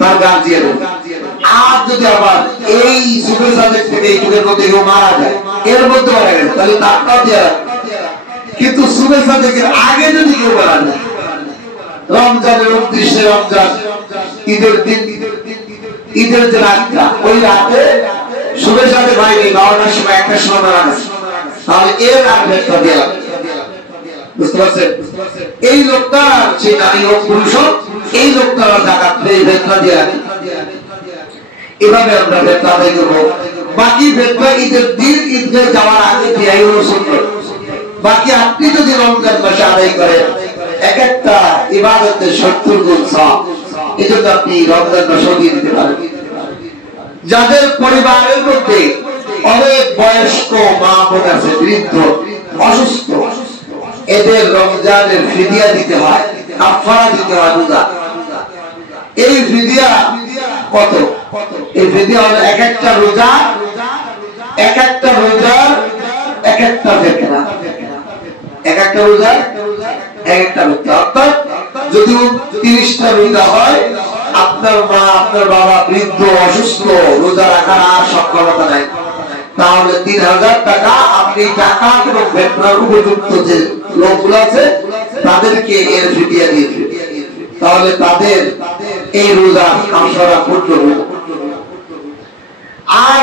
তার গার্জিয়ান। আর যদি আবার এই সুবে সাদেক থেকে এই যুগের মধ্যে কেউ মারা যায়, এর মধ্যে মারা গেছে, তাহলে তারটাও দেওয়া। কিন্তু সুবে সাদেকের আগে যদি কেউ মারা যায়, রমজানের 29 রমজান ঈদের দিন, ঈদের যে রাতটা ওই রাতে সুবে সাদেক হয়নি, 12টার সময় 1টার সময় মারা গেছে, তাহলে এর আর বেতন দেওয়া লাগবে। বুঝতে পারছেন? এই লোকটা সেই নারী হোক পুরুষ হোক, এই লোকটা জাকাত বেতন দিয়ে রাখে। এভাবে আমরা বেতন আদায় করবো। বাকি বেতন ঈদের দিন ঈদে যাওয়ার আগে দেওয়াই হলো সুন্নাত। বাকি আপনি যদি রমজান মাসে আদায় করেন এক একটা ইবাদতের 70 গুণ সওয়াব, এজন্য আপনি রমজান মাসে দিয়ে দিতে পারেন। যাদের পরিবারের মধ্যে অনেক বয়স্ক মা বোন আছে, বৃদ্ধ, অসুস্থ, এদের রমজানের ফিদিয়া দিতে হয়, কাফারা দিতে হয় রোজা। এই ফিদিয়া কত? এই ফিদিয়া হলো এক একটা রোজা, এক একটা রোজার এক একটা ফেতরা, এক একটা রোজা এক একটা ফেতরা। অর্থাৎ যদি 30টা রোজা হয়, আপনার মা, আপনার বাবা বৃদ্ধ, অসুস্থ, রোজা রাখার আর সক্ষমতা নাই, তাহলে 3000 টাকা আপনি টাকা এবং ফেতরার উপযুক্ত যে লোকগুলো আছে তাদেরকে এর ফিদিয়া দিয়ে দিবেন, তাহলে তাদের এই রোজা কাফারা পূর্ণ হবে। আর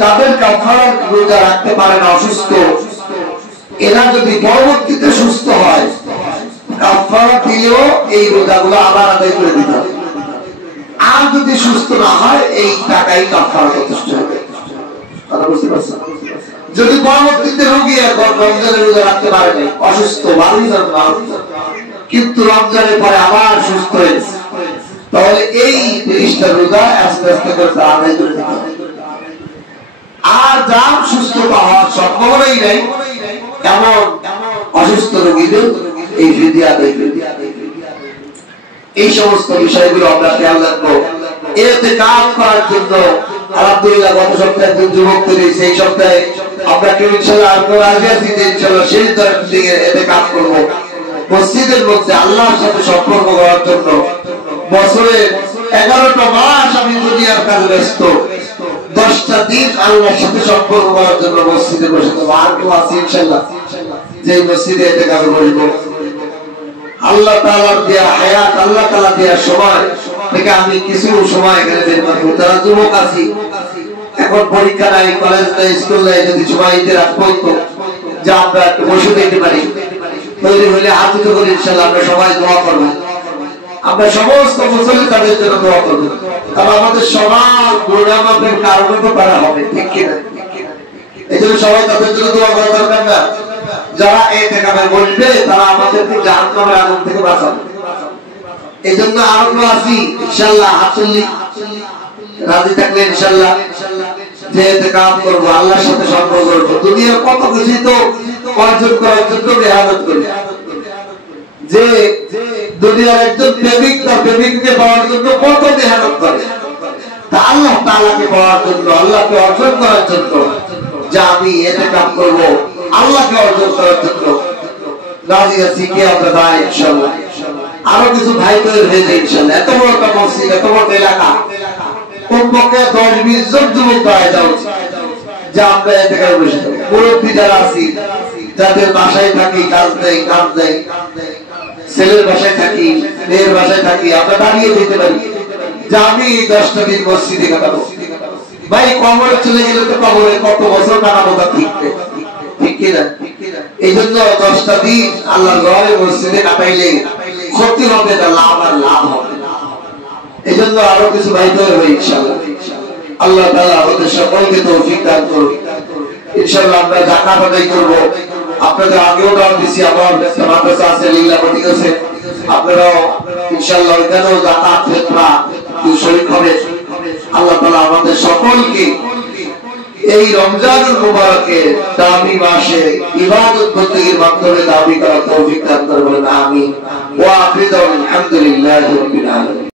যাদের কাফারা রোজা রাখতে পারে না, অসুস্থ, এরা যদি পরবর্তীতে সুস্থ হয় কাফারা দিয়েও এই রোজাগুলো আবার আদায় করে দিতে হবে। আর যদি সুস্থ না হয় এই টাকাই কাফারা যথেষ্ট হবে। কথা বুঝতে পারছেন? যদি পরবর্তীতে রোগী এখন রমজানের রোজা রাখতে পারে নাই, অসুস্থ, কিন্তু রমজানের পরে আবার সুস্থ হয়েছে, তাহলে এই 30টা রোজা আস্তে আস্তে করে আদায় করে দিতে হবে। আর যার সুস্থতা হওয়ার সম্ভাবনাই নাই, এমন অসুস্থ রোগী গেলেও এই ফিদিয়া দেবে। এই সমস্ত বিষয়গুলো আমরা খেয়াল রাখবো। এতে কাজ করার জন্য আলহামদুলিল্লাহ গত সপ্তাহে একজন যুবক তৈরি, সেই সপ্তাহে আমরা কেউ ইনশাআল্লাহ আপনারা রাজি আছি যে ইনশাআল্লাহ সেই দিকে এতে কাজ করবো। মসজিদের মধ্যে আল্লাহর সাথে সম্পর্ক করার জন্য বছরে 11টা মাস আমি দুনিয়ার কাজে ব্যস্ত, 10টা দিন আল্লাহর সাথে সম্পর্ক করার জন্য মসজিদে বসে থাকবো। আর কেউ আছে ইনশাআল্লাহ যে মসজিদে এতে কাজ করবো? আল্লাহ তাআলার দেয়া হায়াত, আল্লাহ তাআলা দেয়া সময় থেকে আমি কিছু সময় এখানে বের করব। যারা যুবক আছি, এখন পরীক্ষা নাই, কলেজ নাই, স্কুল নাই, যদি সময় দিতে রাখবো তো যে আমরা একটু বসে দিতে পারি, তৈরি হলে হাত উঁচু করে ইনশাআল্লাহ আমরা সবাই দোয়া করব। আমরা সমস্ত মুসল্লি তাদের জন্য দোয়া করব, কারণ আমাদের সবার গুনাহ মাফের কারণে তো তারা হবে, ঠিক কি না? এই জন্য সবাই তাদের জন্য দোয়া করা দরকার না? যারা ইতিকাফে বসবে তারা আমাদেরকে জাহান্নামের আগুন থেকে বাঁচাবে। এই জন্য আমরা আছি ইনশাআল্লাহ, হাতুল্লি রাজি থাকলে ইনশাআল্লাহ যে ইতিকাফ করব, আল্লাহর সাথে সম্পর্ক করব। দুনিয়ার কত কিছু তো অর্জন করার জন্য মেহনত করি, যে দুনিয়ার একজন প্রেমিক তার প্রেমিককে পাওয়ার জন্য কত মেহনত করে, তা আল্লাহ তাআলাকে পাওয়ার জন্য, আল্লাহকে অর্জন করার জন্য যে আমি ইতিকাফ করব, আল্লাহকে অর্জন করার জন্য রাজি আছি কি আমরা তাই ইনশাআল্লাহ। আরো কিছু ভাই তৈরি হয়ে যায় ইনশাআল্লাহ। এত বড় একটা মসজিদ, এত বড় এলাকা, কমপক্ষে 10-20 জন যুবক পাওয়া যাওয়া উচিত যে আমরা ইতিকাফে বসে থাকি। মুরব্বী যারা আছি, যাদের বাসায় থাকি, কাজ নেই, ছেলের বাসায় থাকি, মেয়ের বাসায় থাকি, আমরা দাঁড়িয়ে দিতে পারি যে আমি 10টা দিন মসজিদে কাটাবো। ভাই কবরে চলে গেলে তো কবরে কত বছর কাটাবো তা ঠিক কিনা? এই জন্য 10টা দিন আল্লাহর ঘরে মসজিদে কাটাইলে ক্ষতি হবে না, লাভ আর লাভ হবে। এই জন্য আরো কিছু ভাই তৈরি হবে ইনশাআল্লাহ। আল্লাহ তাআলা আমাদের সকলকে তৌফিক দান করুন। ইনশাআল্লাহ আমরা যাকাত আদায় করব। আপনাদের আগেও দাওয়াত দিছি, আমার মাদ্রাসা আছে, লীলাবতী আছে, আপনারাও ইনশাআল্লাহ ওখানেও যাকাত ফিতরা শরীক হবে। আল্লাহ তাআলা আমাদের সকলকে এই রমজানুল মুবারকে দামি মাসে ইবাদত বন্দেগীর মাধ্যমে দাবি করার তৌফিক দান করবেন, আমিন। ওয়া আখিরু আলহামদুলিল্লাহি রাব্বিল আলামিন।